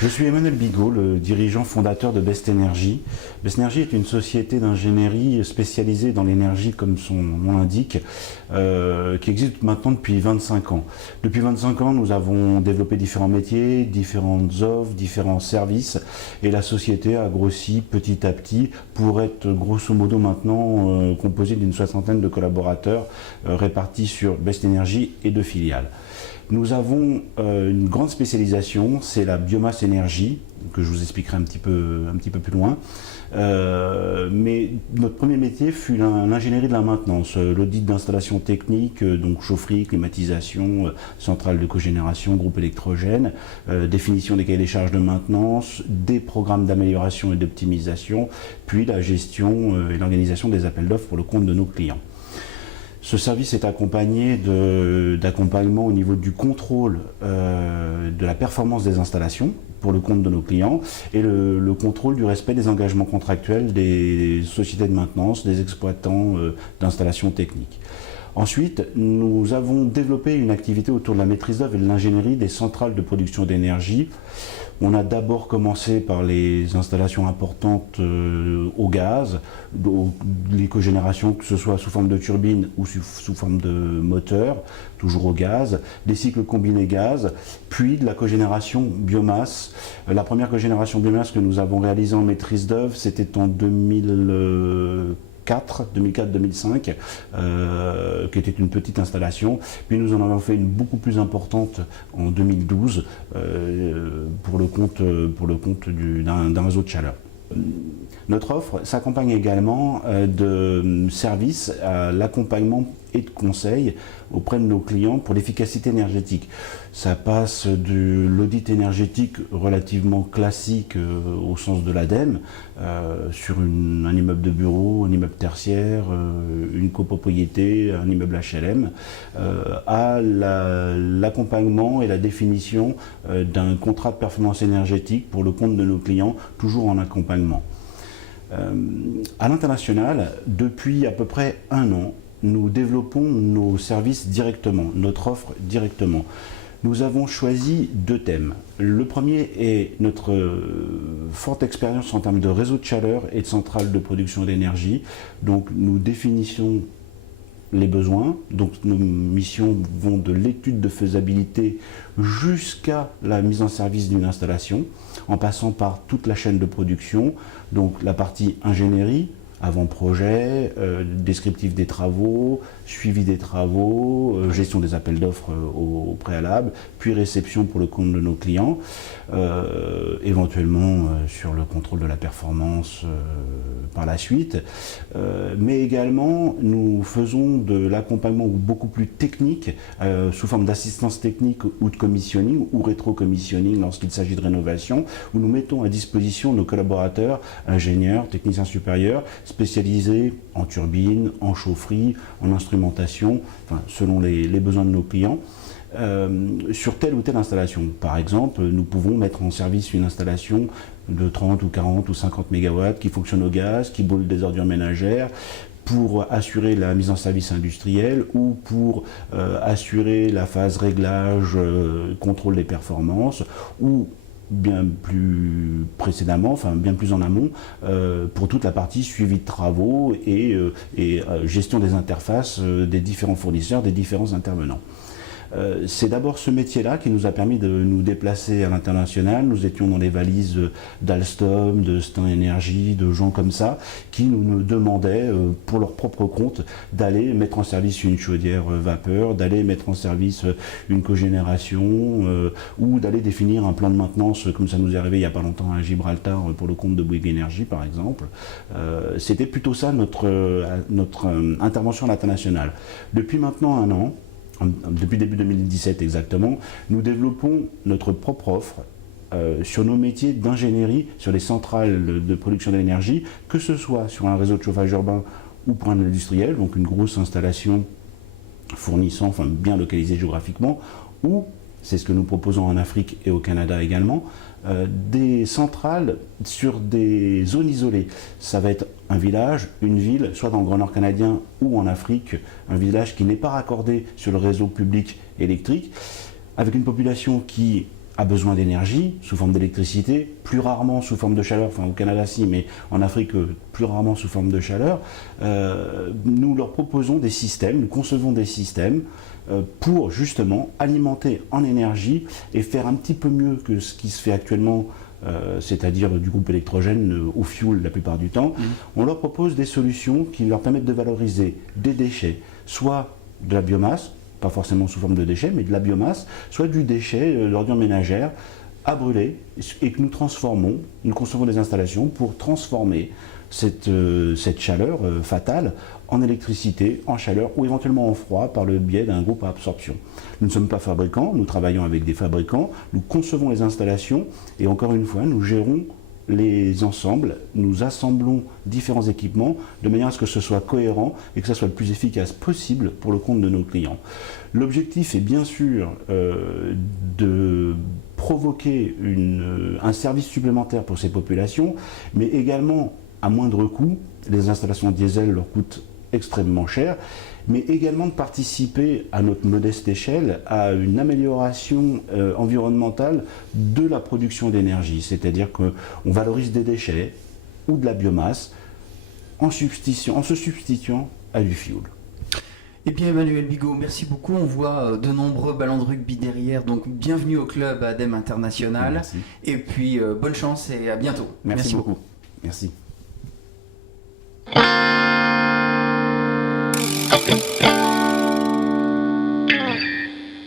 Je suis Emmanuel Bigot, le dirigeant fondateur de Best Energy. Best Energy est une société d'ingénierie spécialisée dans l'énergie, comme son nom l'indique, qui existe maintenant depuis 25 ans. Depuis 25 ans, nous avons développé différents métiers, différentes offres, différents services, et la société a grossi petit à petit pour être grosso modo maintenant composée d'une soixantaine de collaborateurs répartis sur Best Energy et deux filiales. Nous avons une grande spécialisation, c'est la biomasse énergie, que je vous expliquerai un petit peu plus loin. Mais notre premier métier fut l'ingénierie de la maintenance, l'audit d'installation technique, donc chaufferie, climatisation, centrale de cogénération, groupe électrogène, définition des cahiers des charges de maintenance, des programmes d'amélioration et d'optimisation, puis la gestion et l'organisation des appels d'offres pour le compte de nos clients. Ce service est accompagné d'accompagnement au niveau du contrôle de la performance des installations pour le compte de nos clients et le contrôle du respect des engagements contractuels des sociétés de maintenance, des exploitants d'installations techniques. Ensuite, nous avons développé une activité autour de la maîtrise d'œuvre et de l'ingénierie des centrales de production d'énergie. On a d'abord commencé par les installations importantes au gaz, les cogénérations, que ce soit sous forme de turbine ou sous forme de moteur, toujours au gaz, des cycles combinés gaz, puis de la cogénération biomasse. La première cogénération biomasse que nous avons réalisée en maîtrise d'œuvre, c'était en 2004-2005, qui était une petite installation. Puis nous en avons fait une beaucoup plus importante en 2012 pour le compte d'un réseau de chaleur. Notre offre s'accompagne également de services à l'accompagnement et de conseils auprès de nos clients pour l'efficacité énergétique. Ça passe de l'audit énergétique relativement classique au sens de l'ADEME sur un immeuble de bureau, un immeuble tertiaire, une copropriété, un immeuble HLM, à l'accompagnement et la définition d'un contrat de performance énergétique pour le compte de nos clients, toujours en accompagnement. À l'international, depuis à peu près un an, nous développons nos services directement, notre offre directement. Nous avons choisi deux thèmes. Le premier est notre forte expérience en termes de réseau de chaleur et de centrales de production d'énergie. Donc nous définissons les besoins, donc nos missions vont de l'étude de faisabilité jusqu'à la mise en service d'une installation, en passant par toute la chaîne de production, donc la partie ingénierie, avant-projet, descriptif des travaux, suivi des travaux, gestion des appels d'offres au préalable, puis réception pour le compte de nos clients, éventuellement sur le contrôle de la performance par la suite. Mais également, nous faisons de l'accompagnement beaucoup plus technique, sous forme d'assistance technique ou de commissioning, ou rétro-commissioning lorsqu'il s'agit de rénovation, où nous mettons à disposition nos collaborateurs, ingénieurs, techniciens supérieurs, spécialisés en turbine, en chaufferie, en instrumentation, enfin, selon les besoins de nos clients, sur telle ou telle installation. Par exemple, nous pouvons mettre en service une installation de 30 ou 40 ou 50 MW qui fonctionne au gaz, qui brûle des ordures ménagères, pour assurer la mise en service industrielle ou pour assurer la phase réglage, contrôle des performances, ou bien plus précédemment, enfin bien plus en amont, pour toute la partie suivi de travaux et gestion des interfaces des différents fournisseurs, des différents intervenants. C'est d'abord ce métier-là qui nous a permis de nous déplacer à l'international. Nous étions dans les valises d'Alstom, de Stain Energy, de gens comme ça, qui nous demandaient, pour leur propre compte, d'aller mettre en service une chaudière vapeur, d'aller mettre en service une cogénération, ou d'aller définir un plan de maintenance, comme ça nous est arrivé il n'y a pas longtemps à Gibraltar, pour le compte de Bouygues Energy, par exemple. C'était plutôt ça notre intervention à l'international. Depuis maintenant un an, depuis début 2017 exactement, nous développons notre propre offre sur nos métiers d'ingénierie, sur les centrales de production d'énergie, que ce soit sur un réseau de chauffage urbain ou pour un industriel, donc une grosse installation fournissant, enfin bien localisée géographiquement, ou c'est ce que nous proposons en Afrique et au Canada également, des centrales sur des zones isolées. Ça va être un village, une ville, soit dans le Grand Nord canadien ou en Afrique, un village qui n'est pas raccordé sur le réseau public électrique, avec une population qui a besoin d'énergie sous forme d'électricité, plus rarement sous forme de chaleur, enfin au Canada si, mais en Afrique plus rarement sous forme de chaleur. Nous leur proposons des systèmes, nous concevons des systèmes pour justement alimenter en énergie et faire un petit peu mieux que ce qui se fait actuellement, c'est-à-dire du groupe électrogène au fioul la plupart du temps. On leur propose des solutions qui leur permettent de valoriser des déchets, soit de la biomasse, pas forcément sous forme de déchets, mais de la biomasse, soit du déchet, l'ordure ménagère, à brûler, et que nous transformons, nous concevons des installations pour transformer cette chaleur fatale en électricité, en chaleur ou éventuellement en froid par le biais d'un groupe à absorption. Nous ne sommes pas fabricants, nous travaillons avec des fabricants, nous concevons les installations et encore une fois, nous gérons les ensembles, nous assemblons différents équipements de manière à ce que ce soit cohérent et que ce soit le plus efficace possible pour le compte de nos clients. L'objectif est bien sûr de provoquer un service supplémentaire pour ces populations, mais également à moindre coût. Les installations diesel leur coûtent extrêmement cher, mais également de participer à notre modeste échelle à une amélioration environnementale de la production d'énergie, c'est-à-dire qu'on valorise des déchets ou de la biomasse en se substituant à du fioul. Eh bien Emmanuel Bigot, merci beaucoup. On voit de nombreux ballons de rugby derrière, donc bienvenue au club ADEME International. Merci. Et puis bonne chance et à bientôt. Merci beaucoup. Merci.